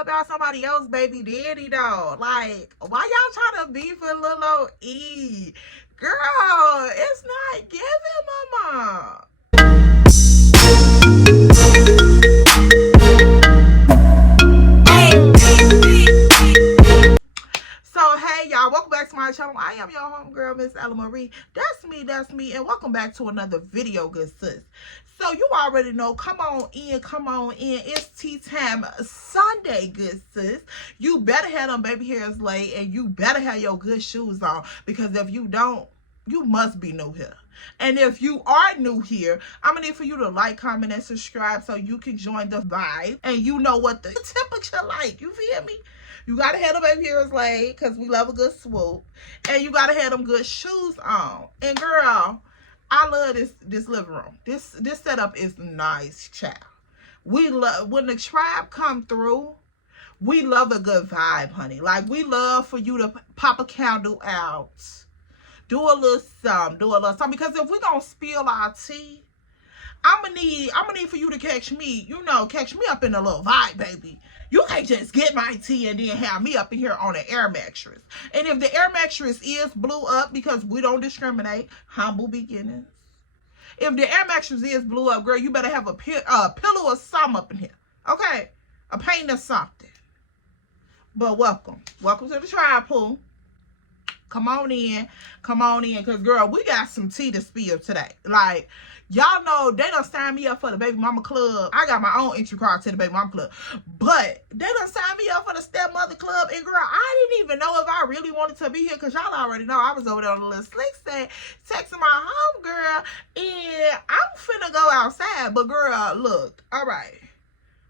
about somebody else's baby daddy though. Like, why y'all trying to beef with little old E? Girl, it's not giving, mama. So hey y'all, welcome back to my channel. I am your homegirl, Miss Ella Marie. That's me, and welcome back to another video, good sis. So you already know, come on in. It's tea time Sunday, good sis. You better have them baby hairs laid, and you better have your good shoes on, because if you don't, you must be new here. And if you are new here, I'm gonna need for you to like, comment, and subscribe so you can join the vibe and you know what the temperature like. You feel me? You gotta have the baby hairs laid because we love a good swoop, and you gotta have them good shoes on. And girl, I love this living room. This setup is nice, child. We love when the tribe come through. We love a good vibe, honey. Like, we love for you to pop a candle out, do a little something. Because if we gonna spill our tea, I'm gonna need for you to catch me up in a little vibe, baby. You can't just get my tea and then have me up in here on an air mattress. And if the air mattress is blew up, because we don't discriminate, humble beginnings. If the air mattress is blew up, girl, you better have a pillow or something up in here. Okay? A paint or something. But welcome to the tribe pool. Come on in, because girl, we got some tea to spill today. Like, y'all know they done signed me up for the baby mama club. I got my own entry card to the baby mama club, but they done signed me up for the stepmother club. And girl, I didn't even know if I really wanted to be here, because y'all already know I was over there on the little slick set texting my home girl, and I'm finna go outside. But girl, look, all right,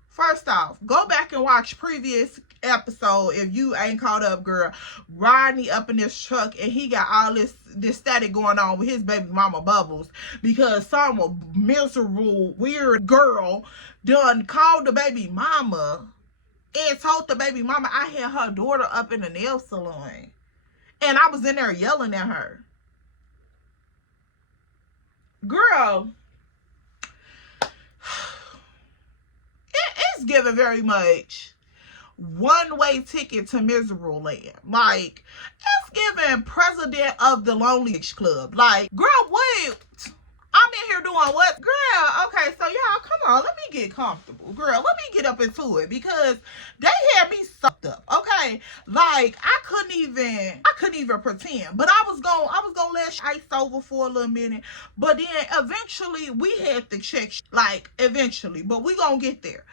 first off, go back and watch previous episode if you ain't caught up, girl. Rodney up in this truck, and he got all this static going on with his baby mama Bubbles, because some miserable weird girl done called the baby mama and told the baby mama I had her daughter up in the nail salon, and I was in there yelling at her. Girl, it's given very much one-way ticket to miserable land. Like, it's giving president of the Lonely Club. Like, girl, wait, I'm in here doing what? Girl, okay, so y'all, come on, let me get comfortable. Girl, let me get up into it, because they had me sucked up, okay? Like, I couldn't even pretend. But I was gonna let ice over for a little minute. But then eventually we had to check, like, eventually, but we gonna get there.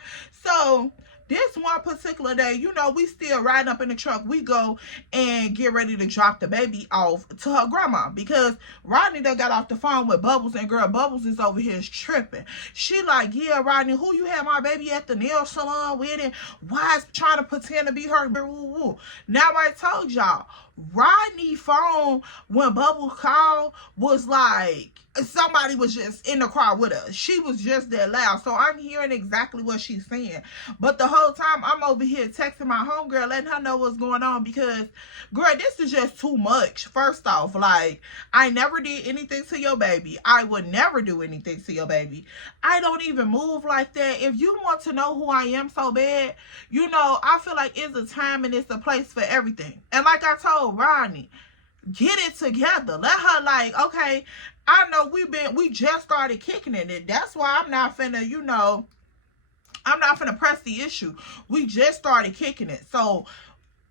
So this one particular day, we still riding up in the truck. We go and get ready to drop the baby off to her grandma, because Rodney done got off the phone with Bubbles, and girl, Bubbles is over here tripping. She like, yeah, Rodney, who you had my baby at the nail salon with, and why is trying to pretend to be her? Now I told y'all, Rodney phone when Bubbles called was like somebody was just in the car with us. She was just that loud. So I'm hearing exactly what she's saying. But the whole time I'm over here texting my homegirl, letting her know what's going on, because, girl, this is just too much. First off, like, I never did anything to your baby. I would never do anything to your baby. I don't even move like that. If you want to know who I am so bad, I feel like it's a time and it's a place for everything. And like I told Rodney, get it together. Let her, like, okay, I know we just started kicking it. And that's why I'm not finna, I'm not finna press the issue. We just started kicking it. So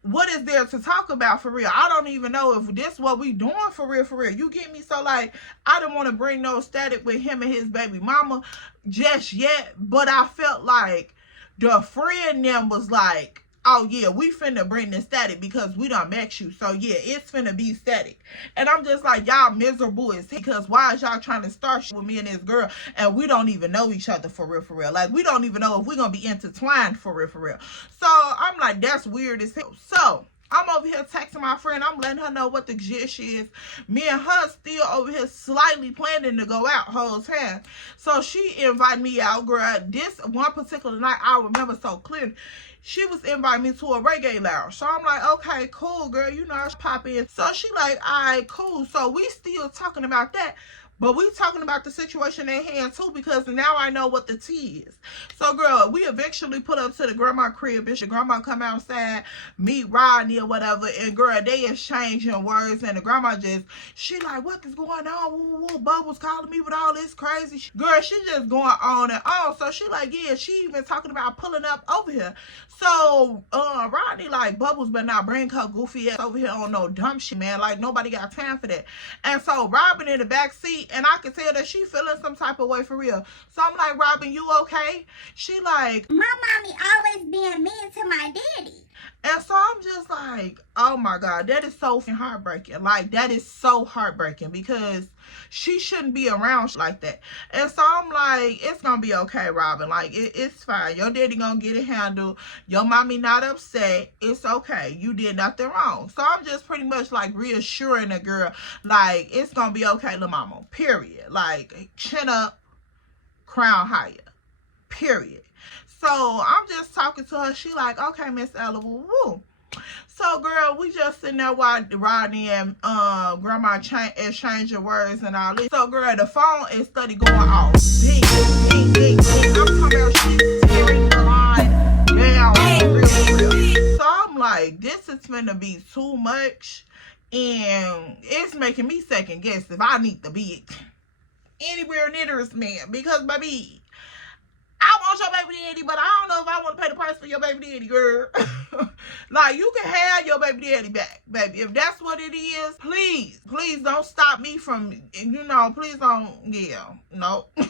what is there to talk about for real? I don't even know if this what we doing for real. You get me? So, like, I don't want to bring no static with him and his baby mama just yet. But I felt like the friend them was like, oh yeah, we finna bring the static because we done met you. So yeah, it's finna be static. And I'm just like, y'all miserable as hell, because why is y'all trying to start shit with me and this girl, and we don't even know each other for real. Like, we don't even know if we're gonna be intertwined for real. So I'm like, that's weird as hell. So I'm over here texting my friend. I'm letting her know what the gist is. Me and her still over here slightly planning to go out whole time. So she invited me out, girl. This one particular night, I remember so clearly. She was inviting me to a reggae lounge. So I'm like, okay, cool, girl. I should pop in. So she like, all right, cool. So we still talking about that. But we talking about the situation at hand too, because now I know what the tea is. So girl, we eventually put up to the grandma crib, and the grandma come outside, meet Rodney or whatever, and girl, they exchanging words, and the grandma just, she like, what is going on? Woo, woo, Bubbles calling me with all this crazy shit. Girl, she just going on and on. So she like, yeah, she even talking about pulling up over here. So Rodney like, Bubbles better not bring her goofy ass over here on no dumb shit, man. Like, nobody got time for that. And so Robin in the back seat, and I could tell that she feeling some type of way for real. So I'm like, Robin, you okay? She like, my mommy always being mean to my daddy. And so I'm just like, oh my God, that is so heartbreaking. Like, that is so heartbreaking, because she shouldn't be around like that. And so I'm like, it's gonna be okay, Robin. Like, it's fine. Your daddy gonna get it handled. Your mommy not upset. It's okay. You did nothing wrong. So I'm just pretty much like reassuring the girl, like, it's gonna be okay, little mama. Period. Like, chin up, crown higher. Period. So I'm just talking to her. She like, okay, Miss Ella, woo woo. So girl, we just sitting there while Rodney and grandma exchanging words and all this. So girl, the phone is steady going off. Ding, ding, ding, ding. I'm talking about she's tearing the line down real. So I'm like, this is finna be too much, and it's making me second guess if I need to be anywhere near this man, because baby, I want your baby daddy, but I don't know if I want to pay the price for your baby daddy, girl. Like, you can have your baby daddy back, baby. If that's what it is, please don't stop me from, you know, please don't, yeah, no. Girl,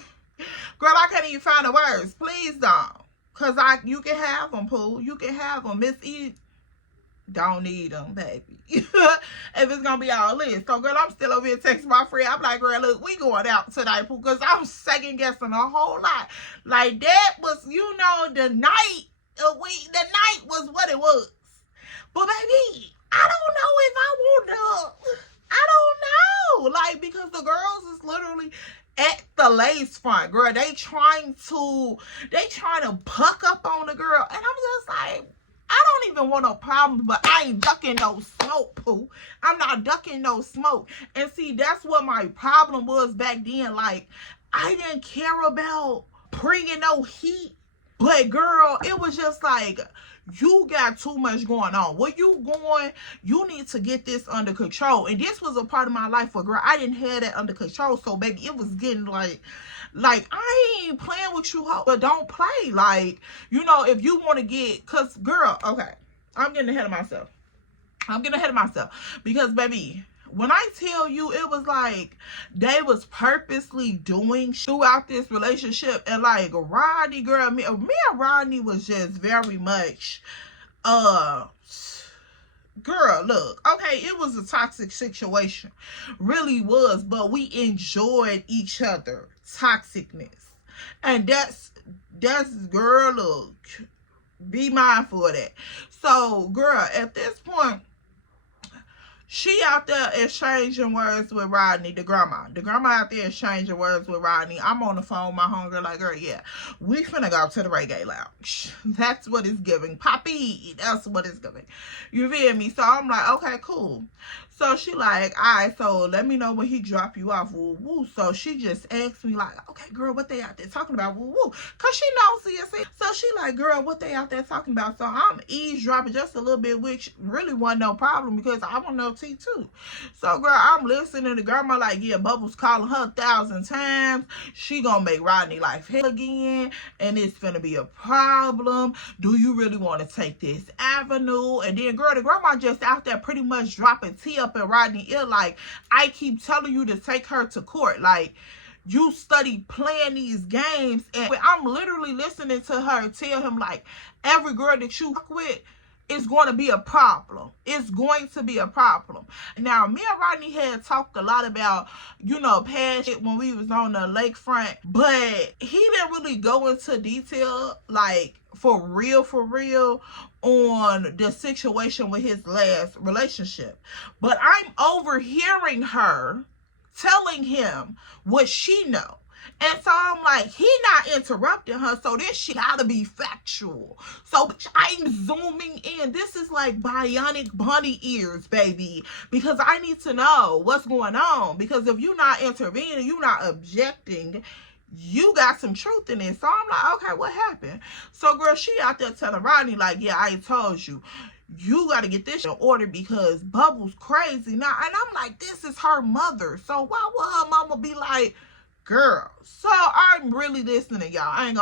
I can't even find the words. Please don't. Because you can have them, Pooh. You can have them. Miss E don't need them, baby. If it's gonna be all this. So girl, I'm still over here texting my friend. I'm like, girl, look, we going out tonight, because I'm second guessing a whole lot. Like, that was, you know, the night was what it was. But baby, I don't know if I want to. I don't know. Like, because the girls is literally at the lace front, girl. They trying to puck up on the girl, and I'm just like, I don't even want no problems, but I ain't ducking no smoke, Pooh. I'm not ducking no smoke. And see, that's what my problem was back then. Like, I didn't care about bringing no heat. But girl, it was just like, you got too much going on. Where you going, you need to get this under control. And this was a part of my life where, girl, I didn't have that under control. So, baby, it was getting like, I ain't playing with you, but don't play. Like, you know, if you want to get, because, girl, okay, I'm getting ahead of myself. Because, baby, when I tell you, it was like they was purposely doing throughout this relationship. And, like, Rodney, girl, me and Rodney was just very much, girl, look, okay, it was a toxic situation. Really was. But we enjoyed each other toxicness. And that's girl, look, be mindful of that. So, girl, at this point, she out there exchanging words with Rodney, the grandma. The grandma out there exchanging words with Rodney. I'm on the phone with my homegirl like, girl, yeah, we finna go to the reggae lounge. That's what it's giving. Poppy, that's what it's giving. You feel me? So I'm like, okay, cool. So she like, all right, so let me know when he drop you off, woo woo. So she just asked me like, okay, girl, what they out there talking about, woo woo? Cause she knows CSC. So she like, girl, what they out there talking about? So I'm eavesdropping just a little bit, which really wasn't no problem, because I want to know T too. So girl, I'm listening to grandma like, yeah, Bubbles calling her 1,000 times. She gonna make Rodney life hell again, and it's gonna be a problem. Do you really want to take this avenue? And then, girl, the grandma just out there pretty much dropping tea up in Rodney's ear like, I keep telling you to take her to court. Like, you study playing these games. And I'm literally listening to her tell him, like, every girl that you fuck with is going to be a problem. It's going to be a problem. Now, me and Rodney had talked a lot about, you know, past shit when we was on the lakefront, but he didn't really go into detail, like, for real, on the situation with his last relationship. But I'm overhearing her telling him what she know. And so I'm like, he not interrupting her, so this shit gotta be factual. So I'm zooming in. This is like bionic bunny ears, baby, because I need to know what's going on. Because if you're not intervening, you're not objecting, you got some truth in it. So I'm like, okay, what happened? So girl, she out there telling Rodney like, yeah, I told you. You got to get this in order because Bubble's crazy now. And I'm like, this is her mother. So why would her mama be like, girl? So I'm really listening, y'all. I ain't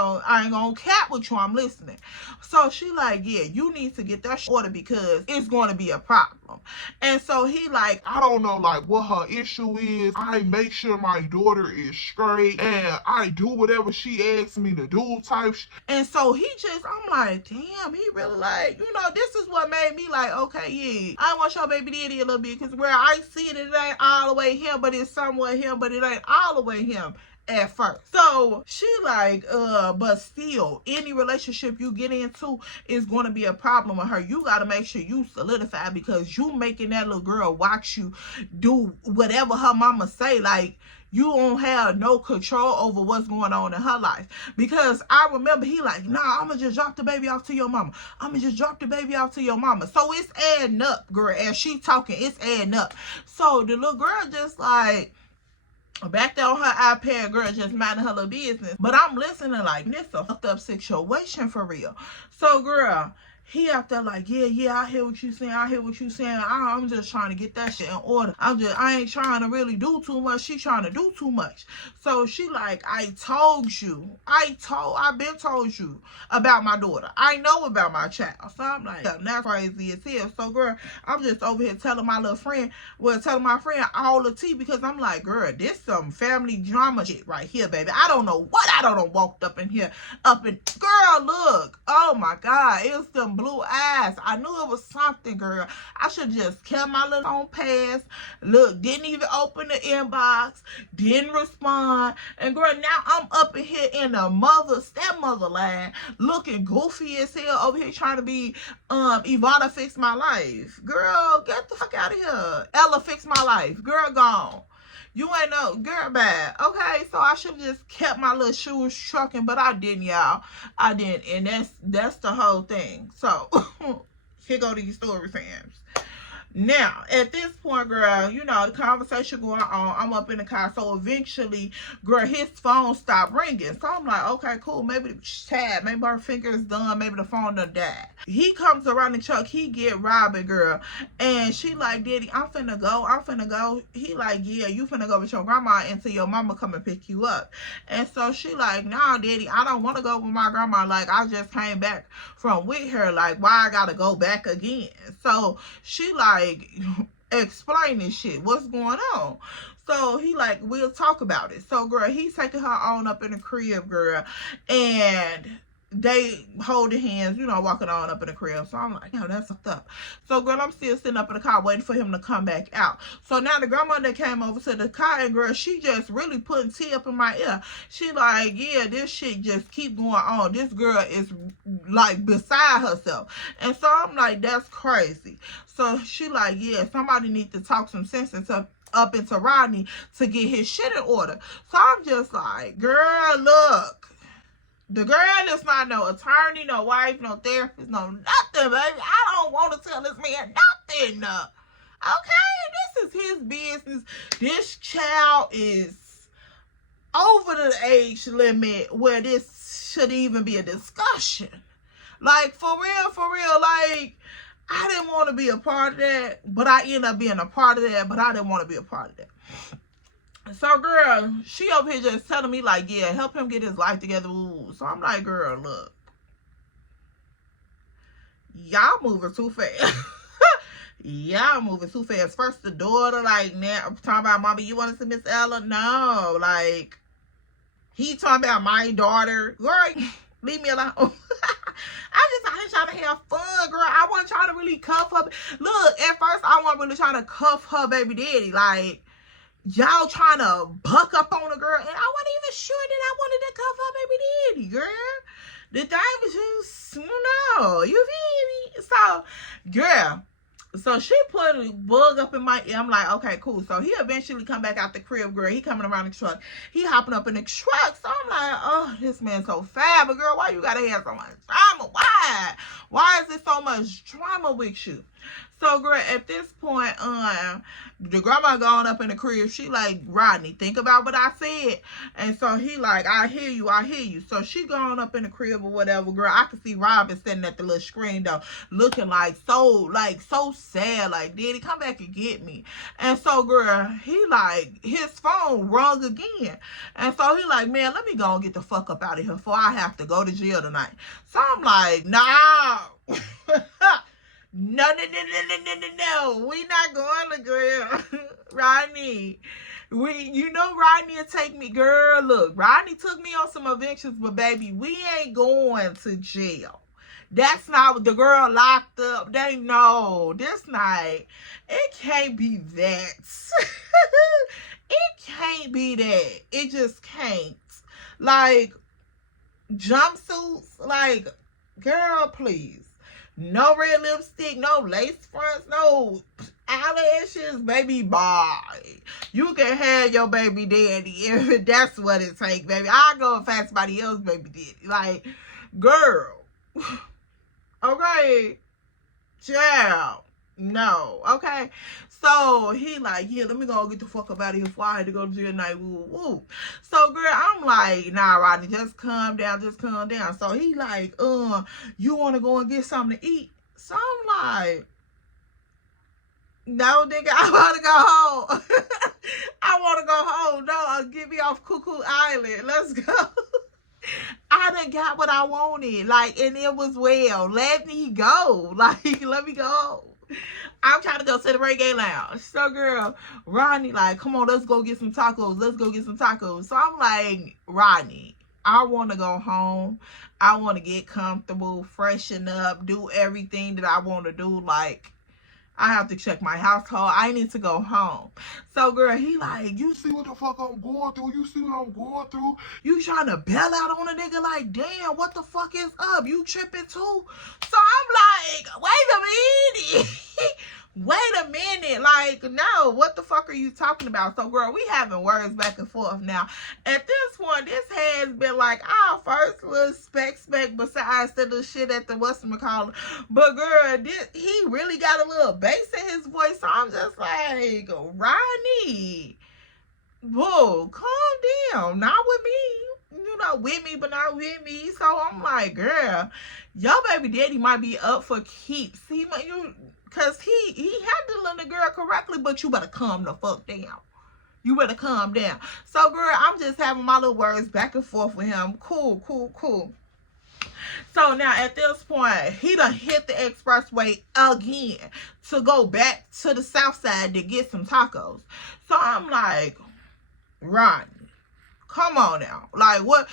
gonna cap with you. I'm listening. So she like, yeah, you need to get that order because it's going to be a problem. And so he like, I don't know like what her issue is. I make sure my daughter is straight and I do whatever she asks me to do type and so he just, I'm like, damn, he really like, you know, this is what made me like, okay, yeah, I want your baby daddy a little bit because where I see it ain't all the way him, but it's somewhat him, but it ain't all the way him at first. So she like, but still, any relationship you get into is going to be a problem with her. You got to make sure you solidify because you making that little girl watch you do whatever her mama say. Like, you don't have no control over what's going on in her life. Because I remember he like, nah, I'm going to just drop the baby off to your mama. I'm going to just drop the baby off to your mama. So it's adding up, girl. As she talking, it's adding up. So the little girl just like, back there on her iPad, girl, just minding her little business. But I'm listening like, this a fucked up situation for real. So, girl, he out there like, yeah, I hear what you saying. I hear what you saying. I'm just trying to get that shit in order. I ain't trying to really do too much. She trying to do too much. So she like, I told you. I've been told you about my daughter. I know about my child. So I'm like, yeah, that's crazy as hell. So girl, I'm just over here telling my little friend, telling my friend all the tea because I'm like, girl, this some family drama shit right here, baby. I don't know what I don't walked up in here, girl, look. Oh my God, it's them blue eyes. I knew it was something, girl. I should just kept my little on pass. Look, didn't even open the inbox, didn't respond. And girl, now I'm up in here in the stepmother line, looking goofy as hell over here trying to be Ivana fix my life. Girl, get the fuck out of here. Ella fix my life. Girl, gone. You ain't no girl bad. Okay, so I should have just kept my little shoes trucking, but I didn't, y'all. I didn't, and that's the whole thing. So here go these story fams. Now, at this point, girl, you know, the conversation going on. I'm up in the car. So eventually, girl, his phone stopped ringing. So I'm like, okay, cool. Maybe the chat, maybe her finger is done. Maybe the phone done died. He comes around the truck. He get Robin, girl. And she like, Daddy, I'm finna go. He like, yeah, you finna go with your grandma until your mama come and pick you up. And so she like, nah, Daddy, I don't want to go with my grandma. Like, I just came back from with her. Like, why I gotta go back again? So she like, explain this shit. What's going on? So he like, we'll talk about it. So girl, he's taking her on up in the crib, girl, and they holding hands, you know, walking on up in the crib. So I'm like, yo, that's fucked up. So girl, I'm still sitting up in the car waiting for him to come back out. So now the grandmother came over to the car, and girl, she just really putting tea up in my ear. She like, yeah, this shit just keep going on. This girl is like beside herself. And so I'm like, that's crazy. So she like, yeah, somebody need to talk some sense up into Rodney to get his shit in order. So I'm just like, girl, look. The girl is not no attorney, no wife, no therapist, no nothing, baby. I don't want to tell this man nothing. Okay, this is his business. This child is over the age limit where this should even be a discussion. Like, for real, like, I didn't want to be a part of that, but I ended up being a part of that, but I didn't want to be a part of that. So, girl, she over here just telling me, like, yeah, help him get his life together. Ooh. So, I'm like, girl, look. Y'all moving too fast. Y'all moving too fast. First, the daughter, like, now, I'm talking about, Mama, you want to see Miss Ella? No. Like, he talking about my daughter. Girl, leave me alone. I just trying to have fun, girl. I wasn't trying to really cuff her. Look, at first, I wasn't really trying to cuff her baby daddy. Like, y'all trying to buck up on a girl, and I wasn't even sure that I wanted to cuff her baby daddy, girl. The thing was just, you know, you feel me? So, girl, So she put a bug up in my ear. I'm like, okay, cool. So he eventually come back out the crib, girl. He coming around the truck. He hopping up in the truck. So I'm like, oh, this man so fat. But girl, why you gotta have so much drama? Why? Why is there so much drama with you? So, girl, at this point, the grandma gone up in the crib. She like, Rodney, think about what I said. And so he like, I hear you, I hear you. So she gone up in the crib or whatever, girl. I could see Robin sitting at the little screen though, looking like so sad, like, Daddy, come back and get me. And so, girl, he like, his phone rung again. And so he like, man, let me go and get the fuck up out of here before I have to go to jail tonight. So I'm like, nah. No, we not going to jail. Rodney. You know Rodney will take me, girl. Look, Rodney took me on some adventures, but baby, we ain't going to jail. That's not what the girl locked up. They know this night. It can't be that. It can't be that. It just can't. Like, jumpsuits, like, girl, please. No red lipstick, no lace fronts, no eyelashes, baby boy. You can have your baby daddy if that's what it takes, baby. I'll go and find somebody else, baby daddy. Like, girl. Okay. Child. No. Okay. So he like, yeah, let me go get the fuck up out of here before I had to go to jail tonight. Woo, woo. So girl, I'm like, nah, Rodney, just calm down, just calm down. So he like, you want to go and get something to eat? So I'm like, no, nigga, I want to go home. I want to go home. No, get me off Cuckoo Island. Let's go. I done got what I wanted. Like, and it was well. Let me go. Like, let me go. I'm trying to go to the reggae lounge. So, girl, Rodney, like, come on, let's go get some tacos. Let's go get some tacos. So, I'm like, Rodney, I want to go home. I want to get comfortable, freshen up, do everything that I want to do. Like, I have to check my household. I need to go home. So, girl, he like, you see what the fuck I'm going through? You see what I'm going through? You trying to bail out on a nigga? Like, damn, what the fuck is up? You tripping too? So, I'm like, wait a minute. Wait a minute. Like, no, what the fuck are you talking about? So, girl, we having words back and forth now. At this point, this has been like our first little spec besides the little shit at the whatchamacallit. But, girl, he really got a little bass in his voice. So, I'm just like, Rodney, whoa, calm down. Not with me. You know, with me, but not with me. So, I'm like, girl, your baby daddy might be up for keeps. Because he handling the girl correctly, but you better calm the fuck down. You better calm down. So, girl, I'm just having my little words back and forth with him. Cool. So, now, at this point, he done hit the expressway again to go back to the south side to get some tacos. So, I'm like, Ronnie, come on now. Like, what?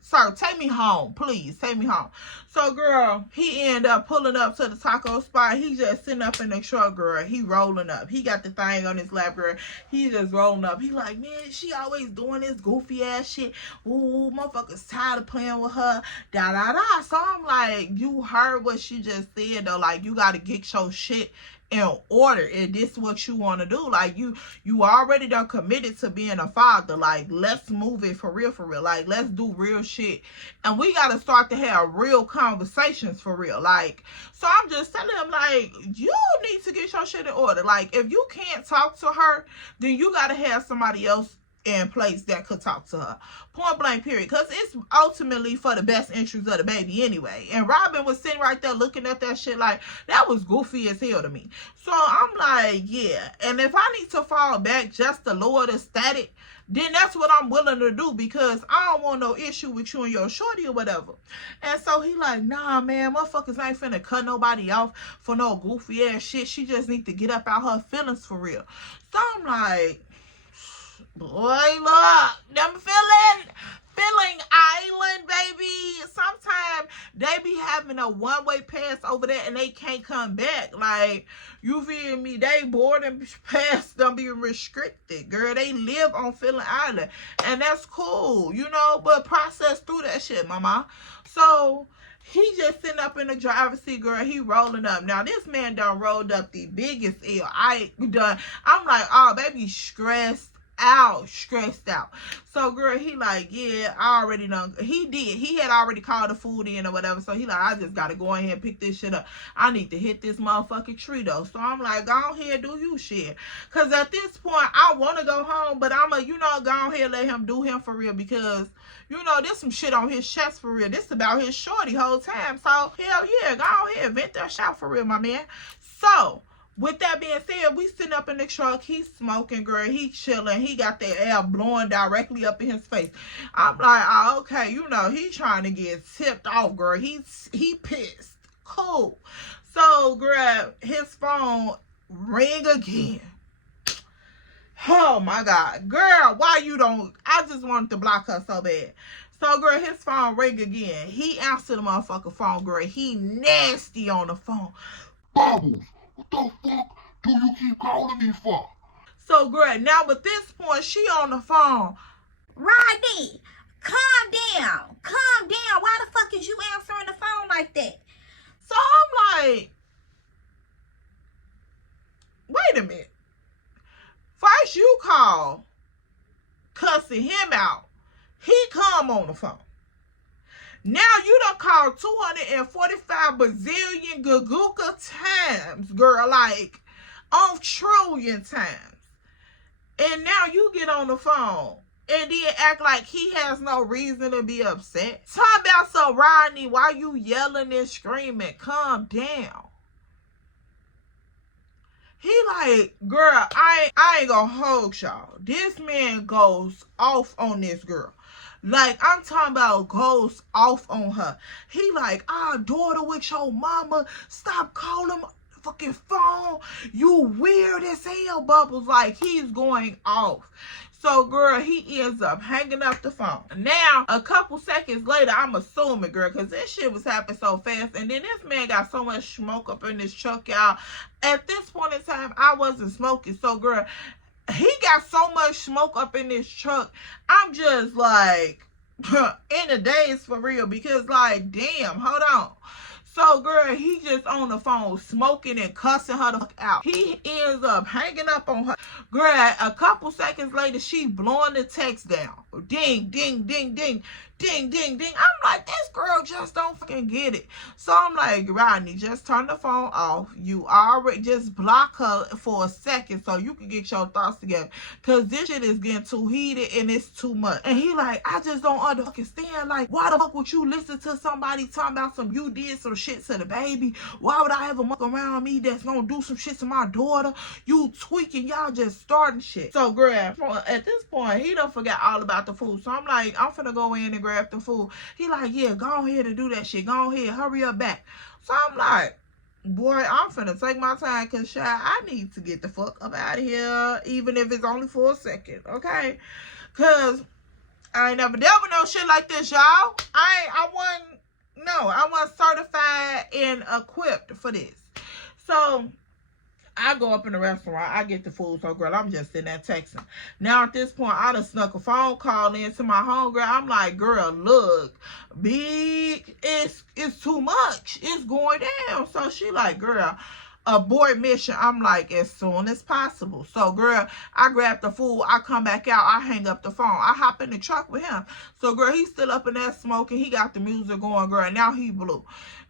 Sir, take me home, please. Take me home. So, girl, he ended up pulling up to the taco spot. He just sitting up in the truck, girl. He rolling up. He got the thing on his lap, girl. He just rolling up. He like, man, she always doing this goofy ass shit. Ooh, motherfuckers tired of playing with her. Da. So I'm like, you heard what she just said, though. Like, you got to get your shit in order, and this is what you want to do. Like, you already done committed to being a father. Like, let's move it for real. Like, let's do real shit, and we got to start to have real conversations for real. Like, so I'm just telling him, like, you need to get your shit in order. Like, if you can't talk to her, then you got to have somebody else in place that could talk to her. Point blank, period. Because it's ultimately for the best interest of the baby anyway. And Robin was sitting right there looking at that shit like, that was goofy as hell to me. So I'm like, yeah. And if I need to fall back just to lower the static, then that's what I'm willing to do, because I don't want no issue with you and your shorty or whatever. And so he like, nah, man, motherfuckers ain't finna cut nobody off for no goofy ass shit. She just need to get up out her feelings for real. So I'm like, boy, look, them feeling island, baby. Sometimes they be having a one-way pass over there and they can't come back. Like, you feel me? They boarding pass don't be restricted, girl. They live on Feeling Island, and that's cool, you know. But process through that shit, mama. So He just sitting up in the driver's seat, girl. He rolling up. Now, this man done rolled up the biggest L I done. I'm like, oh, baby, stressed out. So, girl, he like, yeah, I already know. He did. He had already called the food in or whatever. So, he like, I just got to go ahead and pick this shit up. I need to hit this motherfucking tree, though. So, I'm like, go ahead, do you shit. Because at this point, I want to go home. But I'm going to, go ahead, let him do him for real. Because, there's some shit on his chest for real. This about his shorty whole time. So, hell yeah, go ahead, vent that shit for real, my man. So, with that being said, we sitting up in the truck. He's smoking, girl. He chilling. He got that air blowing directly up in his face. I'm like, oh, okay, he trying to get tipped off, girl. He pissed. Cool. So, girl, his phone ring again. Oh, my God. Girl, why you don't... I just wanted to block her so bad. So, girl, his phone ring again. He answered the motherfucking phone, girl. He nasty on the phone. Bubbles, what the fuck do you keep calling me for? So, girl, now at this point, she on the phone. Rodney, calm down. Calm down. Why the fuck is you answering the phone like that? So, I'm like, wait a minute. First you call, cussing him out. He come on the phone. Now you done called 245 bazillion gaguka times, girl, like on trillion times. And now you get on the phone and then act like he has no reason to be upset. Talk about so Rodney, why you yelling and screaming? Calm down. He like, girl, I ain't gonna hold y'all. This man goes off on this girl. Like, I'm talking about goes off on her. He like, daughter with your mama. Stop calling my fucking phone. You weird as hell, Bubbles. Like, he's going off. So, girl, he ends up hanging up the phone. Now, a couple seconds later, I'm assuming, girl, because this shit was happening so fast. And then this man got so much smoke up in his truck, y'all. At this point in time, I wasn't smoking. So, girl, he got so much smoke up in his truck. I'm just like, in the days for real. Because, like, damn, hold on. So, girl, he just on the phone smoking and cussing her the fuck out. He ends up hanging up on her. Girl, a couple seconds later, she blowing the text down. Ding, ding, ding, ding. Ding, ding, ding. I'm like, this girl just don't fucking get it. So I'm like, Rodney, just turn the phone off. You already just block her for a second so you can get your thoughts together. Because this shit is getting too heated and it's too much. And he like, I just don't understand. Like, why the fuck would you listen to somebody talking about you did some shit to the baby? Why would I ever muck around me that's gonna do some shit to my daughter? You tweaking, y'all just starting shit. So, girl, at this point, he done forgot all about the food. So I'm like, I'm finna go in and grab the food. He like, yeah, go ahead and do that shit. Go ahead, hurry up back. So I'm like, boy, I'm finna take my time because I need to get the fuck up out of here, even if it's only for a second, okay? Because I ain't never dealt with no shit like this, y'all. I wasn't certified and equipped for this. So I go up in the restaurant, I get the food, so girl, I'm just sitting there texting. Now at this point, I done snuck a phone call into my homegirl. I'm like, girl, look, big, it's too much. It's going down. So she like, girl, abort mission. I'm like, as soon as possible. So girl, I grab the food, I come back out, I hang up the phone, I hop in the truck with him. So girl, he's still up in there smoking, he got the music going, girl, now he blew.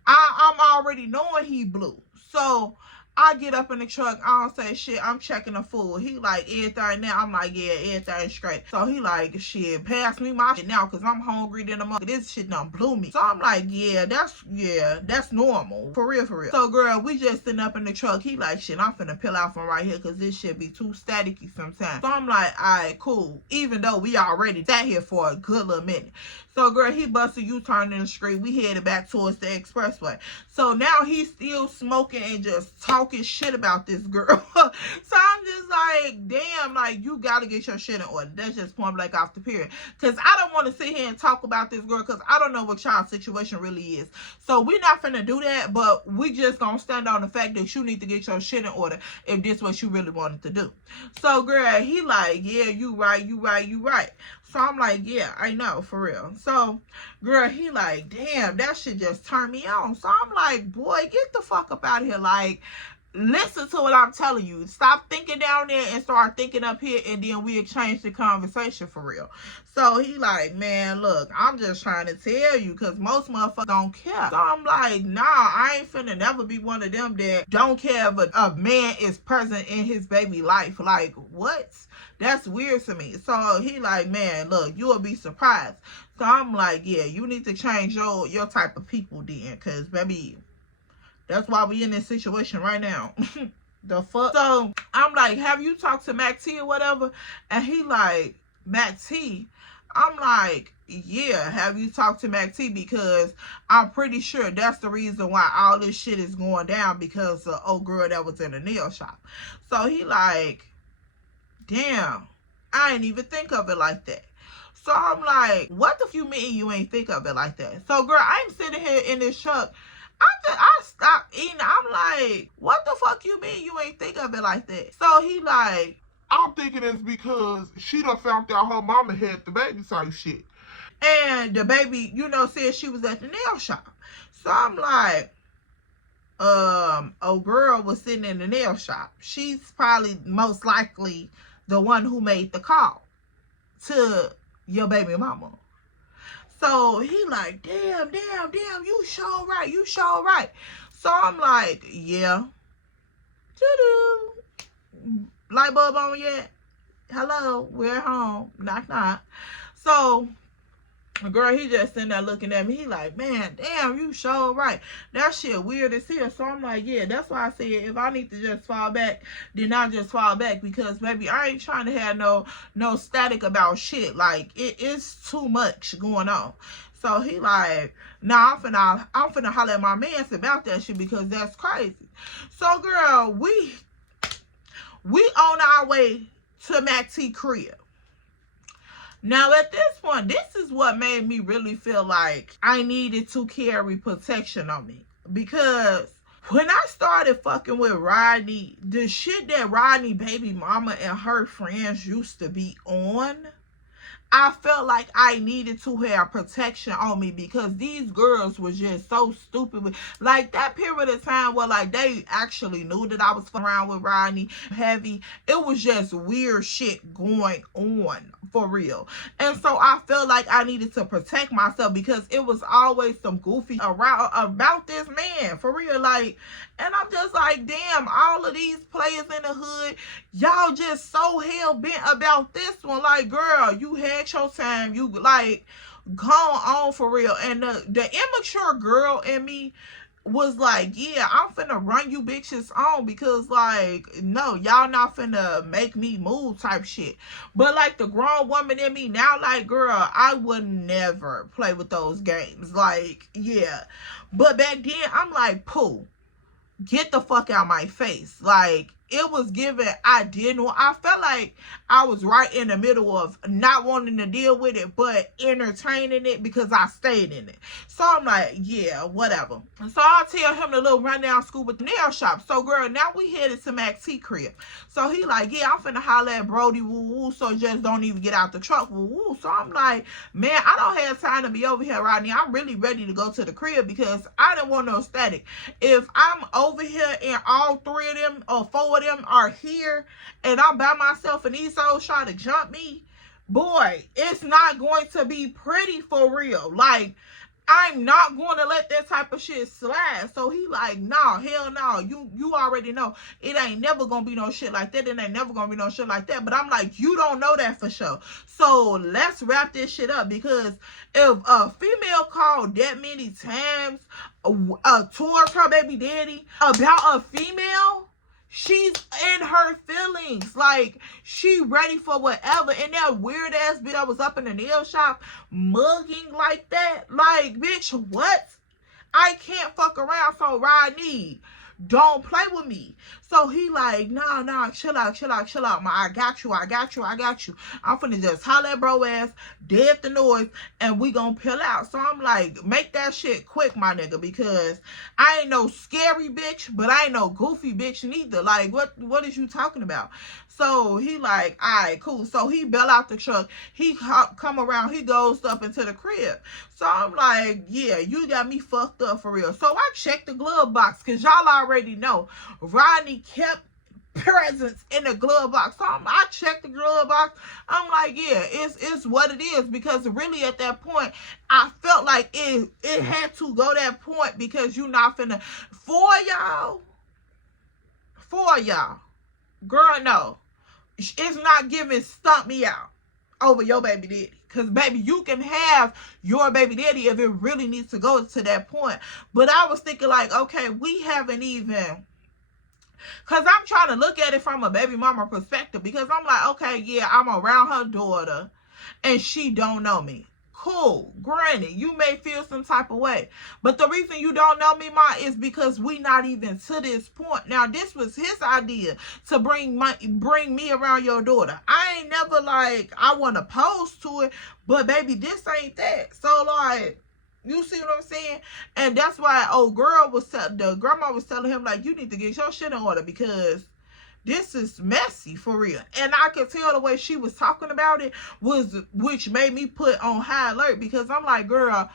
I'm already knowing he blew. So I get up in the truck, I don't say shit, I'm checking the food. He like, everything now? I'm like, yeah, everything straight. So he like, shit, pass me my shit now, because I'm hungry than a mother. This shit done blew me. So I'm like, yeah, that's normal. For real, for real. So girl, we just sitting up in the truck. He like, shit, I'm finna peel out from right here, because this shit be too staticky sometimes. So I'm like, alright, cool. Even though we already sat here for a good little minute. So girl, he busted U-turn in the street. We headed back towards the expressway. So now he's still smoking and just talking shit about this girl. So I'm just like, damn, like, you gotta get your shit in order. That's just point blank off the period. Because I don't want to sit here and talk about this girl, because I don't know what y'all's situation really is. So we're not finna do that, but we just gonna stand on the fact that you need to get your shit in order if this what you really wanted to do. So girl, he like, yeah, you right. So I'm like, yeah, I know, for real. So, girl, he like, damn, that shit just turned me on. So I'm like, boy, get the fuck up out of here. Like, listen to what I'm telling you. Stop thinking down there and start thinking up here, and then we exchange the conversation for real. So he like, man, look, I'm just trying to tell you, because most motherfuckers don't care. So I'm like, nah, I ain't finna never be one of them that don't care if a man is present in his baby life. Like, what? That's weird to me. So he like, man, look, you'll be surprised. So I'm like, yeah, you need to change your type of people then, because baby, that's why we in this situation right now. The fuck? So I'm like, have you talked to Mac T or whatever? And he like, Mac T? I'm like, yeah, have you talked to Mac T? Because I'm pretty sure that's the reason why all this shit is going down, because the old girl that was in the nail shop. So he like, damn, I ain't even think of it like that. So I'm like, what the f you mean you ain't think of it like that? So girl, I'm sitting here in this truck. I stopped eating. I'm like, what the fuck you mean you ain't think of it like that? So he like, I'm thinking it's because she done found out her mama had the baby type shit. and the baby, you know, said she was at the nail shop. So I'm like, a girl was sitting in the nail shop. She's probably most likely the one who made the call to your baby mama. So he like, damn, you sure right. So I'm like, yeah. Doo-doo. Light bulb on yet? Hello, we're at home. Knock, knock. So, girl, he just sitting there looking at me. He like, man, damn, you sure right. That shit weird as hell. So I'm like, yeah, that's why I said if I need to just fall back, then I just fall back, because baby, I ain't trying to have no static about shit. Like, it is too much going on. So he like, nah, I'm finna holler at my mans about that shit, because that's crazy. So girl, we on our way to Mac T crib. Now, at this point, this is what made me really feel like I needed to carry protection on me. Because when I started fucking with Rodney, the shit that Rodney baby mama and her friends used to be on, I felt like I needed to have protection on me, because these girls was just so stupid. Like, that period of time where, like, they actually knew that I was fucking around with Rodney heavy. It was just weird shit going on, for real. And so I felt like I needed to protect myself, because it was always some goofy around about this man, for real. Like, and I'm just like, damn, all of these players in the hood, y'all just so hell-bent about this one. Like, girl, you had your time. You, like, gone on, for real. And the immature girl in me was like, yeah, I'm finna run you bitches on, because, like, no, y'all not finna make me move type shit. But, like, the grown woman in me now, like, girl, I would never play with those games. Like, yeah. But back then, I'm like, pooh, get the fuck out my face. Like, it was given, I felt like I was right in the middle of not wanting to deal with it, but entertaining it, because I stayed in it. So I'm like, yeah, whatever. So I'll tell him the little rundown school with the nail shop. So girl, now we headed to Mac T crib. So he like, yeah, I'm finna holler at Brody, woo woo, so just don't even get out the truck, woo woo. So I'm like, man, I don't have time to be over here right now. I'm really ready to go to the crib, because I didn't want no static. If I'm over here and all three of them or four of them are here and I'm by myself and these hoes try to jump me, boy, it's not going to be pretty, for real. Like, I'm not going to let that type of shit slide. So he like, nah, hell no. You already know. It ain't never going to be no shit like that. It ain't never going to be no shit like that. But I'm like, you don't know that for sure. So let's wrap this shit up. Because if a female called that many times towards her baby daddy about a female, she's in her feelings. Like, she ready for whatever. And that weird ass bitch that was up in the nail shop mugging like that. Like, bitch, what? I can't fuck around. So Rodney, don't play with me. So he like, nah, chill out. Man, I got you. I'm finna just holler at bro ass, dead the noise, and we gonna pill out. So I'm like, make that shit quick, my nigga, because I ain't no scary bitch, but I ain't no goofy bitch neither. Like, what is you talking about? So he like, all right, cool. So he bail out the truck. He come around. He goes up into the crib. So I'm like, yeah, you got me fucked up for real. So I checked the glove box because y'all already know Rodney kept presents in the glove box. So I checked the glove box. I'm like, yeah, it's what it is, because really at that point I felt like it had to go that point, because you not finna for y'all, girl, no, it's not giving stump me out over your baby daddy. Because, baby, you can have your baby daddy if it really needs to go to that point. But I was thinking, like, okay, we haven't even... Because I'm trying to look at it from a baby mama perspective. Because I'm like, okay, yeah, I'm around her daughter and she don't know me. Cool. Granted, you may feel some type of way. But the reason you don't know me, Ma, is because we not even to this point. Now, this was his idea to bring me around your daughter. I ain't never, like, I want to pose to it. But, baby, this ain't that. So, like... You see what I'm saying? And that's why the grandma was telling him, like, you need to get your shit in order, because this is messy for real. And I could tell the way she was talking about it which made me put on high alert, because I'm like, girl,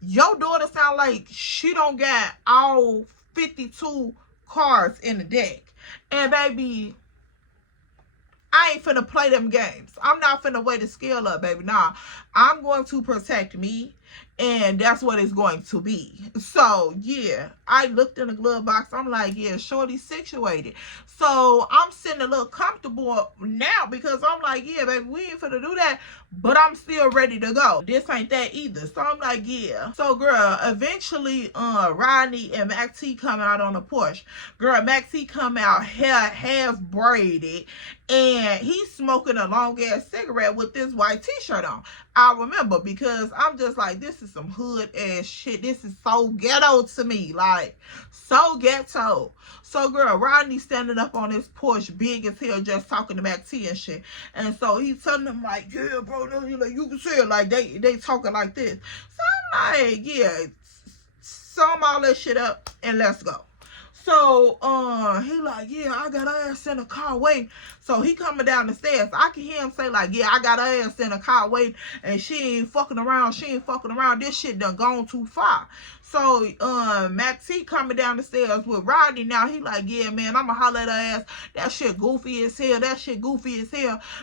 your daughter sound like she don't got all 52 cards in the deck. And baby, I ain't finna play them games. I'm not finna weigh the scale up, baby. Nah, I'm going to protect me. And that's what it's going to be. So, yeah, I looked in the glove box. I'm like, yeah, shorty's situated. So, I'm sitting a little comfortable now, because I'm like, yeah, baby, we ain't finna do that. But I'm still ready to go. This ain't that either. So, I'm like, yeah. So, girl, eventually, Rodney and Mac T come out on the porch. Girl, Mac T come out half braided. And he's smoking a long-ass cigarette with this white t-shirt on. I remember, because I'm just like, this is some hood-ass shit. This is so ghetto to me. Like, so ghetto. So, girl, Rodney's standing up on his porch, big as hell, just talking to Mac T and shit. And so he's telling them, like, yeah, bro, you can see it. Like, they talking like this. So I'm like, yeah, sum all that shit up and let's go. So, he like, yeah, I got her ass in a car waiting. So, he coming down the stairs. I can hear him say, like, yeah, I got her ass in a car waiting, and she ain't fucking around. This shit done gone too far. So, Mac T coming down the stairs with Rodney. Now, he like, yeah, man, I'ma holler at her ass. That shit goofy as hell.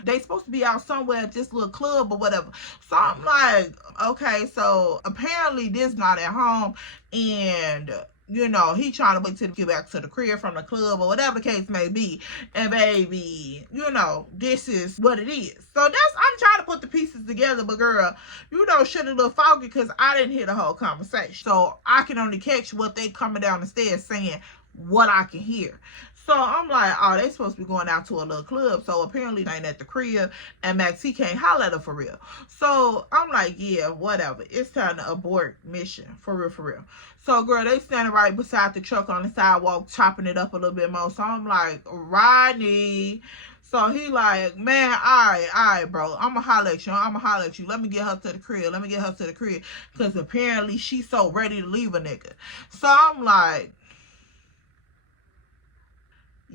They supposed to be out somewhere at this little club or whatever. So, I'm like, okay, so, apparently, this not at home, and... You know, he trying to wait till to get back to the crib from the club or whatever the case may be. And baby, you know, this is what it is. So I'm trying to put the pieces together. But girl, you know, shit a little foggy because I didn't hear the whole conversation. So I can only catch what they coming down the stairs saying, what I can hear. So I'm like, oh, they supposed to be going out to a little club. So apparently they ain't at the crib. And Max, he can't holler at her for real. So I'm like, yeah, whatever. It's time to abort mission. For real. So, girl, they standing right beside the truck on the sidewalk, chopping it up a little bit more. So I'm like, Rodney. So he like, man, all right, bro. I'ma holler at you. Let me get her to the crib. Because apparently she's so ready to leave a nigga. So I'm like...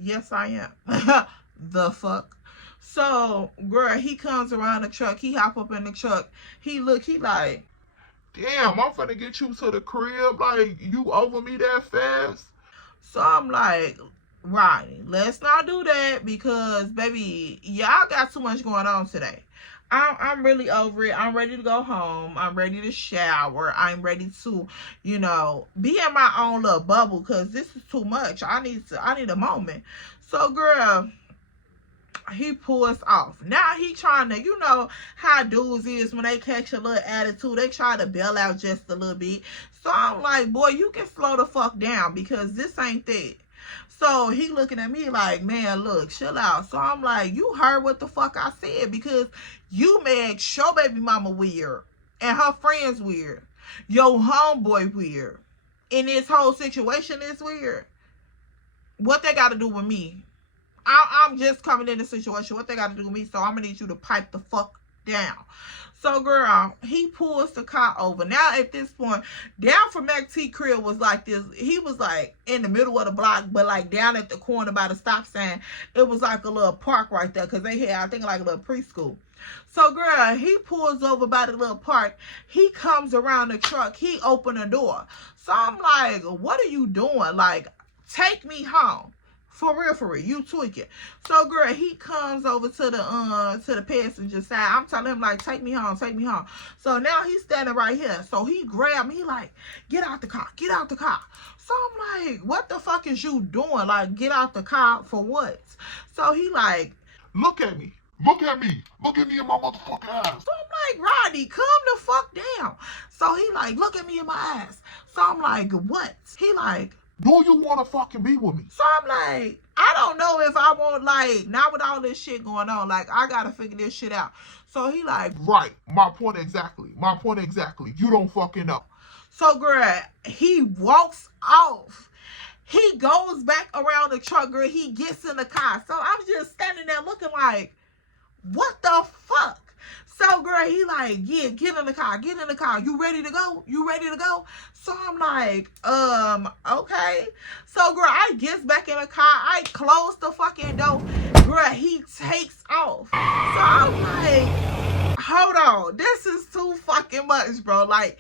Yes, I am. The fuck? So, girl, he comes around the truck. He hop up in the truck. He like, damn, I'm finna get you to the crib. Like, you over me that fast? So I'm like, Rodney, let's not do that, because, baby, y'all got too much going on today. I'm really over it. I'm ready to go home. I'm ready to shower. I'm ready to, you know, be in my own little bubble, because this is too much. I need a moment. So, girl, he pulls off. Now he trying to, you know how dudes is when they catch a little attitude. They try to bail out just a little bit. So I'm like, boy, you can slow the fuck down, because this ain't that. So he looking at me like, man, look, chill out. So I'm like, you heard what the fuck I said, because you made your baby mama weird and her friends weird. Your homeboy weird. And this whole situation is weird. What they got to do with me? I'm just coming in the situation. What they got to do with me? So I'm going to need you to pipe the fuck down. So, girl, he pulls the car over. Now, at this point, down from McT crib was like this. He was like in the middle of the block, but like down at the corner by the stop sign, it was like a little park right there because they had, I think, like a little preschool. So, girl, he pulls over by the little park. He comes around the truck. He opened the door. So, I'm like, what are you doing? Like, take me home. For real, you tweaking. So, girl, he comes over to the passenger side. I'm telling him, like, take me home. So, now he's standing right here. So, he grabbed me, like, get out the car. So, I'm like, what the fuck is you doing? Like, get out the car for what? So, he like, look at me. Look at me in my motherfucking eyes. so I'm like, Rodney, calm the fuck down. So, he like, look at me in my eyes. So, I'm like, what? He like, do you want to fucking be with me? so I'm like, I don't know if I want, like, not with all this shit going on. Like, I got to figure this shit out. So he like, right. My point exactly. You don't fucking know. So, girl, he walks off. He goes back around the truck, girl. He gets in the car. So I'm just standing there looking like, what the fuck? So, girl, he like, yeah, get in the car. You ready to go? So I'm like, okay. So, girl, I gets back in the car. I close the fucking door. Girl, he takes off. So I'm like, hold on. This is too fucking much, bro. Like,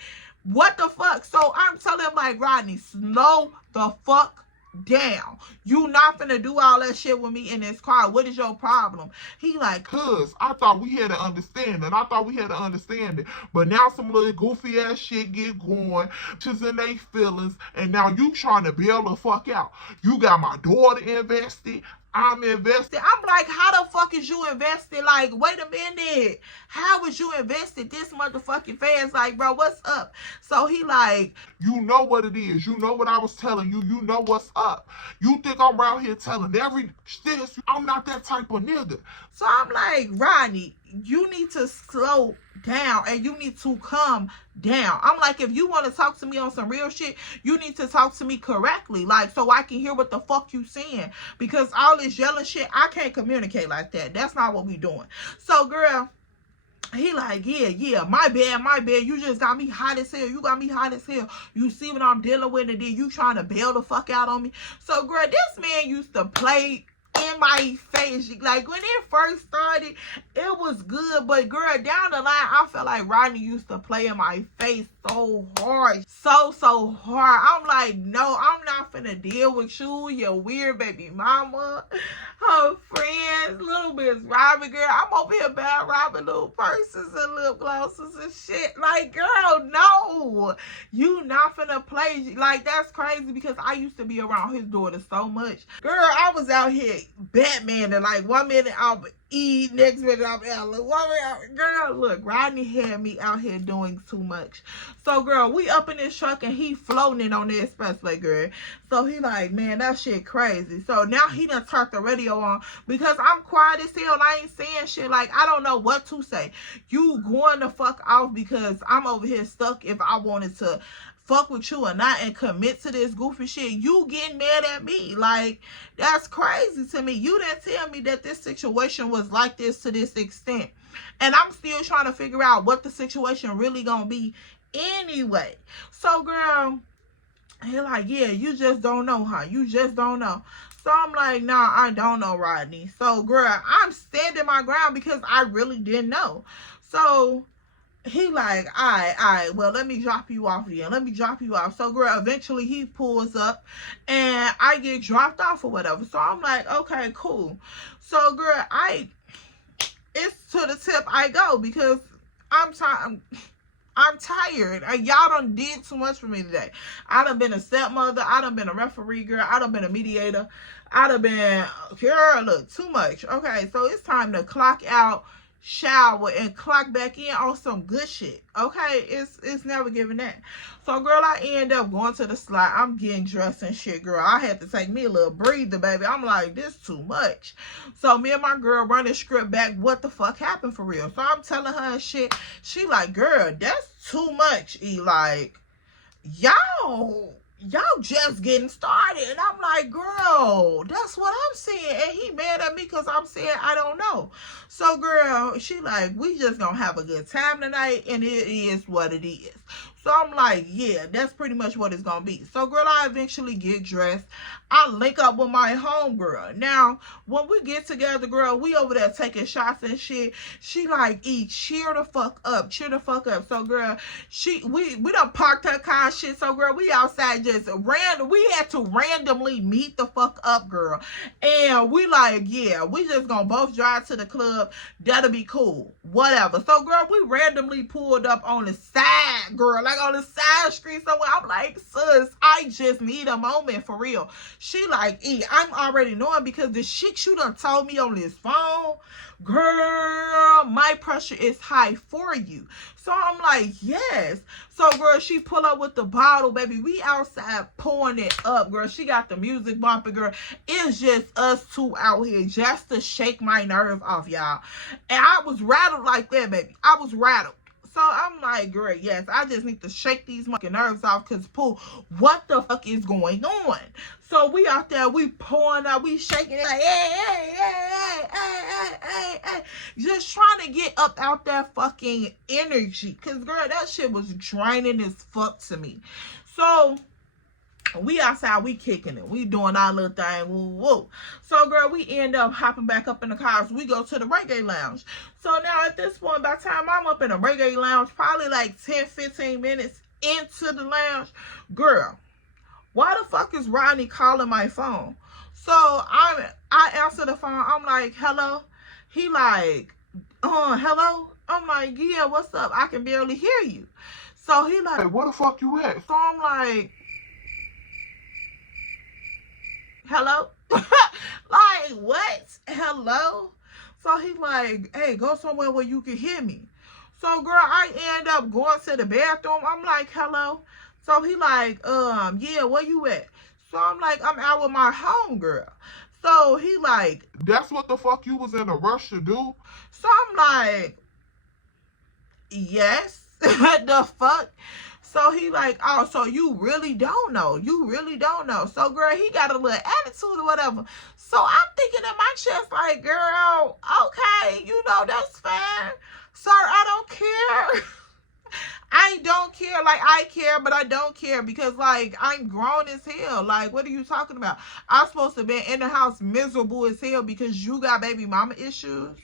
what the fuck? So I'm telling him, like, Rodney, slow the fuck down. You not finna do all that shit with me in this car. What is your problem? He like, cause I thought we had to understand it. But now some little goofy ass shit get going, just in they feelings, and now you trying to bail the fuck out. You got my daughter invested. I'm invested. I'm like, how the fuck is you invested? Like, wait a minute. How was you invested this motherfucking fast? Like, bro, what's up? So he like, you know what it is. You know what I was telling you. You know what's up. You think I'm around here telling every this? I'm not that type of nigga. So I'm like, Rodney, you need to slow down and you need to calm down. I'm like, if you want to talk to me on some real shit, you need to talk to me correctly, like, so I can hear what the fuck you saying, because all this yelling shit, I can't communicate like that. That's not what we doing. So, girl, he like, yeah, my bad. You just got me hot as hell. You see what I'm dealing with, and then you trying to bail the fuck out on me. So, girl, this man used to play in my face. Like, when it first started, it was good, but girl, down the line, I felt like Rodney used to play in my face so hard, so hard. I'm like, no, I'm not finna deal with you, your weird baby mama, her friends, little Miss Robin, girl. I'm over here bad robbing little purses and lip glosses and shit. Like, girl, no, you not finna play. Like, that's crazy, because I used to be around his daughter so much. Girl, I was out here Batman, and like 1 minute I'm E, next minute I'm Ella. Girl, look, Rodney had me out here doing too much. So, girl, we up in this truck and he floating on the expressway, girl. So he like, man, that shit crazy. So now he done turned the radio on, because I'm quiet as hell and I ain't saying shit. Like, I don't know what to say. You going the fuck off, because I'm over here stuck if I wanted to fuck with you or not and commit to this goofy shit. You getting mad at me. Like, that's crazy to me. You didn't tell me that this situation was like this to this extent. And I'm still trying to figure out what the situation really gonna be anyway. So, girl, he like, yeah, you just don't know, huh? You just don't know. So I'm like, nah, I don't know, Rodney. So, girl, I'm standing my ground because I really didn't know. So he like, all right, well, let me drop you off again. So, girl, eventually he pulls up and I get dropped off or whatever. So I'm like, okay, cool. So, girl, it's to the tip I go, because I'm tired. Y'all done did too much for me today. I done been a stepmother. I done been a referee, girl. I done been a mediator. I done been, girl, look, too much. Okay, so it's time to clock out, shower, and clock back in on some good shit. Okay, it's never giving that. So, girl, I end up going to the slide. I'm getting dressed and shit, girl. I had to take me a little breather, baby. I'm like, this too much. So me and my girl run the script back. What the fuck happened for real? So I'm telling her shit. She like, girl, that's too much. Like, y'all y'all just getting started. And I'm like, girl, that's what I'm saying. And he mad at me because I'm saying I don't know. So, girl, she like, we just gonna have a good time tonight, and it is what it is. So I'm like, yeah, that's pretty much what it's gonna be. So, girl, I eventually get dressed. I link up with my homegirl. Now, when we get together, girl, we over there taking shots and shit. She like, cheer the fuck up, cheer the fuck up. So, girl, we done parked her car and shit. So, girl, we outside just random. We had to randomly meet the fuck up, girl. And we like, yeah, we just gonna both drive to the club. That'll be cool. Whatever. So, girl, we randomly pulled up on the side, girl, like on the side street somewhere. I'm like, sis, I just need a moment for real. She like, I'm already knowing because the shit you done told me on this phone, girl, my pressure is high for you. So I'm like, yes. So, girl, she pull up with the bottle, baby. We outside pouring it up, girl. She got the music bumping, girl. It's just us two out here just to shake my nerve off, y'all. And I was rattled like that, baby. I was rattled. So I'm like, girl, yes, I just need to shake these fucking nerves off because, Pooh, what the fuck is going on? So we out there, we pouring out, we shaking it like, hey, just trying to get up out that fucking energy. Because, girl, that shit was draining as fuck to me. So we outside, we kicking it. We doing our little thing. Woo, woo. So, girl, we end up hopping back up in the cars. We go to the reggae lounge. So now at this point, by the time I'm up in the reggae lounge, probably like 10, 15 minutes into the lounge, girl, why the fuck is Rodney calling my phone? So I answer the phone. I'm like, hello? He like, hello? I'm like, yeah, what's up? I can barely hear you. So he like, Hey, where the fuck you at? so I'm like, hello? Like, what? Hello? So he's like, hey, go somewhere where you can hear me. So, girl, I end up going to the bathroom. I'm like, hello? So he like, yeah, where you at? So I'm like, I'm out with my homegirl. So he like, That's what the fuck you was in a rush to do? so I'm like, yes. The fuck? So he like, oh, so you really don't know. You really don't know. So, girl, he got a little attitude or whatever. So I'm thinking in my chest like, girl, okay, you know, that's fine. Sir, I don't care. I don't care. Like, I care, but I don't care because, like, I'm grown as hell. Like, what are you talking about? I'm supposed to be in the house miserable as hell because you got baby mama issues.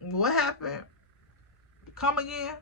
What happened? Come again?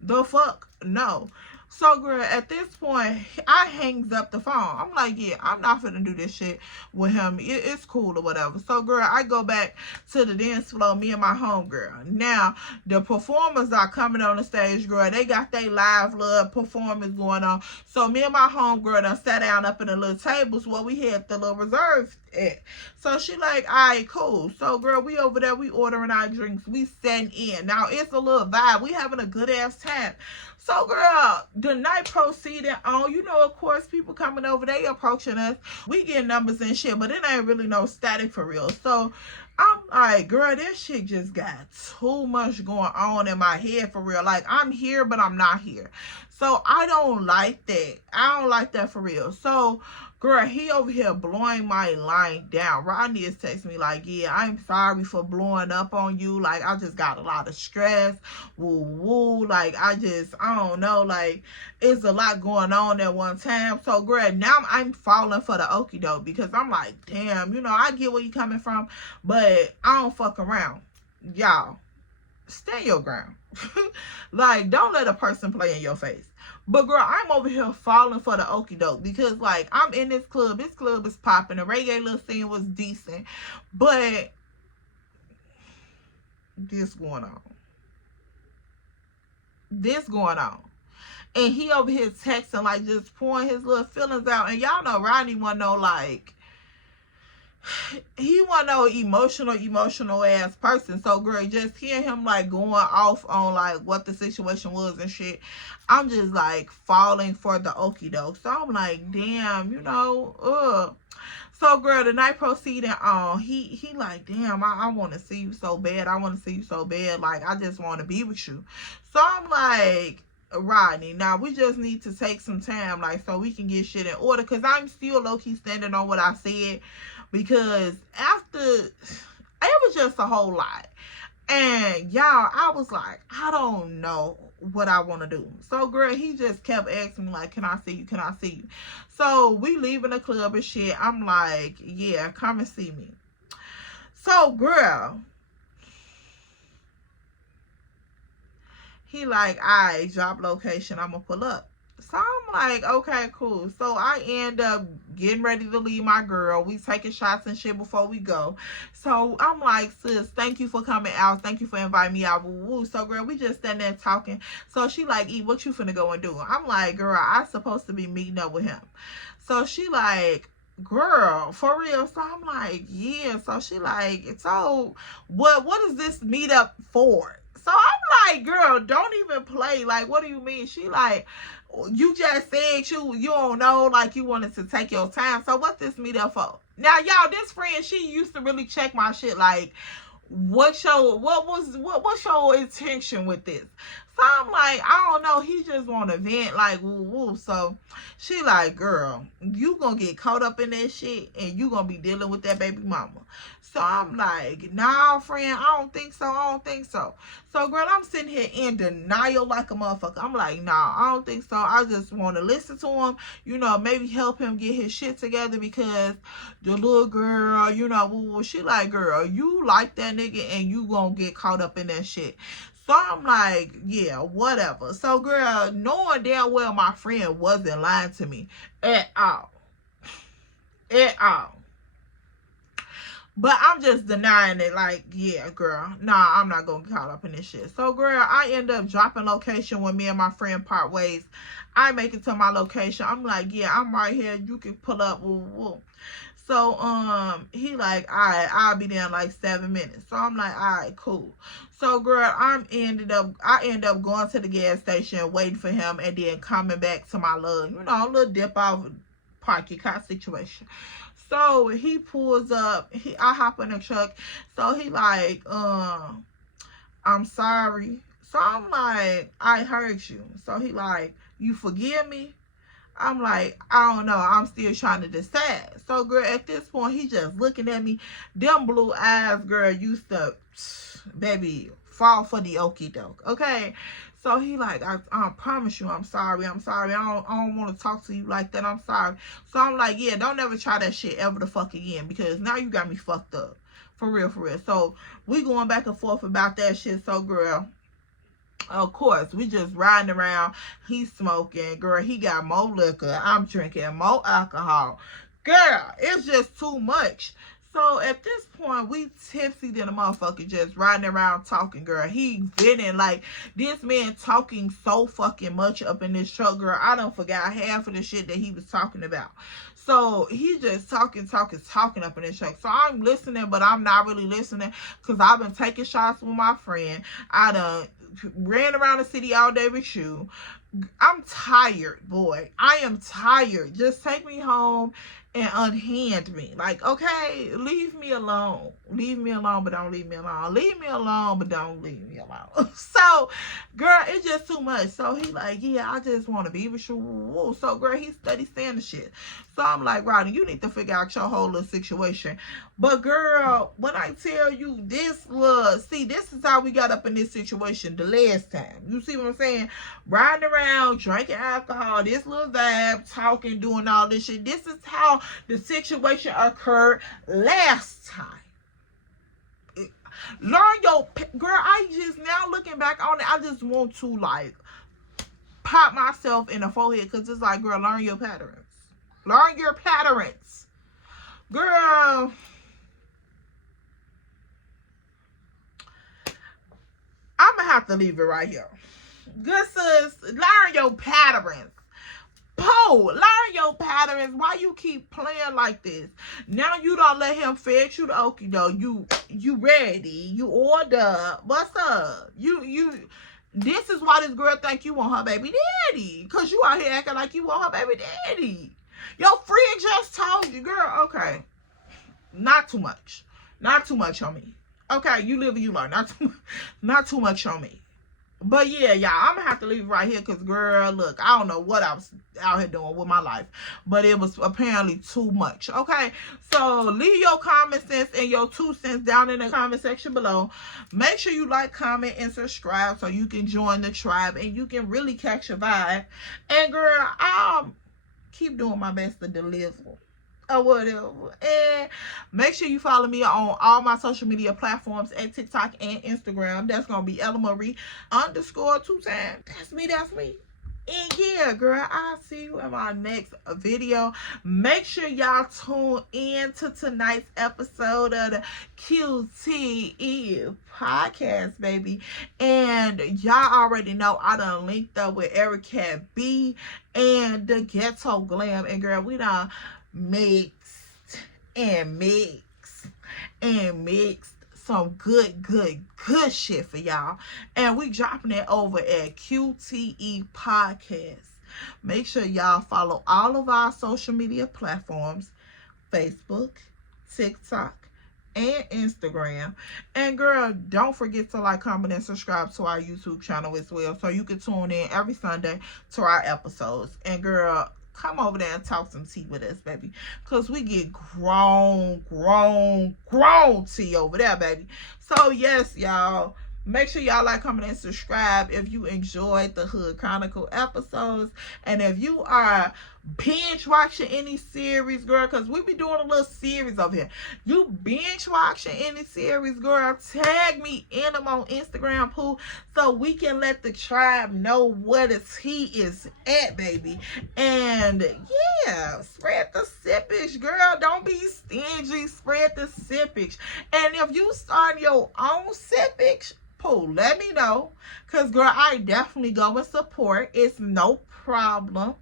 The fuck? No. So, girl, at this point, I hangs up the phone. I'm like, yeah, I'm not finna do this shit with him. It's cool or whatever. So, girl, I go back to the dance floor, me and my homegirl. Now, the performers are coming on the stage, girl. They got their live little performance going on. So, me and my homegirl done sat down up in the little tables where we had the little reserve at. So, she like, all right, cool. So, girl, we over there, we ordering our drinks. We sitting in. Now, it's a little vibe. We having a good-ass time. So, girl, the night proceeded on. You know, of course, people coming over, they approaching us. We get numbers and shit, but it ain't really no static for real. So, I'm like, girl, this shit just got too much going on in my head for real. Like, I'm here, but I'm not here. So, I don't like that. I don't like that for real. So, girl, he over here blowing my line down. Rodney is texting me like, yeah, I'm sorry for blowing up on you. Like, I just got a lot of stress. Woo, woo. Like, I don't know. Like, it's a lot going on at one time. So, girl, now I'm falling for the okie doke because I'm like, damn, you know, I get where you coming from, but I don't fuck around. Y'all, stand your ground. Like, don't let a person play in your face. But, girl, I'm over here falling for the okie doke because, like, I'm in this club. This club is popping. The reggae little scene was decent. But this going on. This going on. And he over here texting, like, just pouring his little feelings out. And y'all know Rodney want to know, like, he wasn't no emotional ass person. So girl, just hearing him like going off on like what the situation was and shit, I'm just like falling for the okie doke. So I'm like, damn, you know, So girl, the night proceeding on, he like, damn, I want to see you so bad. I want to see you so bad. Like, I just want to be with you. So I'm like, Rodney, now we just need to take some time, like, so we can get shit in order. Because I'm still low-key standing on what I said. Because after, it was just a whole lot. And y'all, I was like, I don't know what I want to do. So girl, he just kept asking me like, can I see you? Can I see you? So we leaving the club and shit. I'm like, yeah, come and see me. So girl, he like, alright, drop location, I'm gonna pull up. So I'm like, okay, cool. So I end up getting ready to leave my girl. We taking shots and shit before we go. So I'm like, sis, thank you for coming out. Thank you for inviting me out. Woo-woo. So girl, we just standing there talking. So she like, E, what you finna go and do? I'm like, girl, I supposed to be meeting up with him. So she like, girl, for real? So I'm like, yeah. So she like, so what is this meetup for? So I'm like, girl, don't even play. Like, what do you mean? She like, you just said you don't know, like you wanted to take your time. So what's this meetup for? Now, y'all, this friend, she used to really check my shit. Like, what's your intention with this? So I'm like, I don't know. He just want to vent, like, woo woo. So she like, girl, you gonna get caught up in that shit and you gonna be dealing with that baby mama. So I'm like, nah, friend, I don't think so. I don't think so. So girl, I'm sitting here in denial like a motherfucker. I'm like, nah, I don't think so. I just want to listen to him, you know, maybe help him get his shit together because the little girl, you know, she like, girl, you like that nigga and you gonna get caught up in that shit. So I'm like, yeah, whatever. So girl, knowing damn well my friend wasn't lying to me at all. At all. But I'm just denying it, like, yeah, girl, nah, I'm not gonna get caught up in this shit. So, girl, I end up dropping location when me and my friend part ways. I make it to my location. I'm like, yeah, I'm right here. You can pull up. Woo, woo. So, he like, all right, I'll be there in like 7 minutes. So I'm like, all right, cool. So, girl, I end up going to the gas station, waiting for him, and then coming back to my little, you know, little dip off parking car situation. So he pulls up, I hop in the truck. So he like, I'm sorry. So I'm like, I hurt you. So he like, you forgive me? I'm like, I don't know. I'm still trying to decide. So girl, at this point, he just looking at me. Them blue eyes, girl, used to, baby, fall for the okie doke. Okay. So he like, I promise you, I'm sorry. I'm sorry. I don't want to talk to you like that. I'm sorry. So I'm like, yeah, don't ever try that shit ever the fuck again because now you got me fucked up. For real, for real. So we going back and forth about that shit. So girl, of course, we just riding around. He's smoking. Girl, he got more liquor. I'm drinking more alcohol. Girl, it's just too much. So at this point, we tipsy than a motherfucker, just riding around talking, girl. He venting like this man talking so fucking much up in this truck, girl. I done forgot half of the shit that he was talking about. So he just talking up in this truck. So I'm listening, but I'm not really listening because I've been taking shots with my friend. I done ran around the city all day with you. I'm tired, boy. I am tired. Just take me home and unhand me. Like, okay, leave me alone. Leave me alone, but don't leave me alone. Leave me alone, but don't leave me alone. So, girl, it's just too much. So he like, yeah, I just want to be with you. So, girl, he steady saying the shit. So I'm like, Rodney, you need to figure out your whole little situation. But girl, when I tell you this this is how we got up in this situation the last time. You see what I'm saying? Riding around, drinking alcohol, this little vibe, talking, doing all this shit. This is how the situation occurred last time. Learn your, girl, I just, now looking back on it, I just want to like pop myself in the forehead because it's like, girl, learn your patterns. Learn your patterns. Girl, I'm gonna have to leave it right here. Good sis, learn your patterns. Poe, learn your patterns. Why you keep playing like this? Now you don't let him fed you the okie doke. You ready? You order. What's up? You. This is why this girl think you want her baby daddy, cause you out here acting like you want her baby daddy. Your friend just told you, girl. Okay, not too much. Not too much on me. Okay, you live and you learn. Not too much on me. But yeah, y'all, I'm gonna have to leave it right here because, girl, look, I don't know what I was out here doing with my life, but it was apparently too much. Okay, so leave your common sense and your 2 cents down in the comment section below. Make sure you like, comment, and subscribe so you can join the tribe and you can really catch a vibe. And, girl, I'll keep doing my best to deliver. Or whatever. And make sure you follow me on all my social media platforms at TikTok and Instagram. That's gonna be ellamarie_2times. That's me. And yeah, girl, I'll see you in my next video. Make sure y'all tune in to tonight's episode of the Crazyyyy podcast, baby. And y'all already know I done linked up with Erica B and the Ghetto Glam. And girl, we done mixed some good shit for y'all, and we dropping it over at QTE Podcast. Make sure y'all follow all of our social media platforms: Facebook, TikTok, and Instagram. And girl, don't forget to like, comment, and subscribe to our YouTube channel as well, so you can tune in every Sunday to our episodes. And girl, come over there and talk some tea with us, baby. Because we get grown tea over there, baby. So, yes, y'all. Make sure y'all like, comment, and subscribe if you enjoyed the Hood Chronicle episodes. And if you are binge watching any series, girl, because we be doing a little series over here. You binge watching any series, girl, tag me in them on Instagram, Pooh, so we can let the tribe know what he is at, baby. And yeah, spread the sippage, girl. Don't be stingy. Spread the sippage. And if you start your own sippage, Pooh, let me know, because girl, I definitely go and support. It's no problem.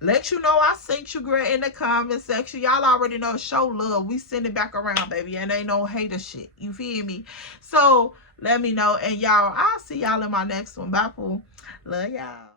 Let you know I sent you, girl, in the comment section. Y'all already know, show love. We send it back around, baby, and ain't no hater shit. You feel me? So let me know. And y'all, I'll see y'all in my next one. Bye, Pooh. Love y'all.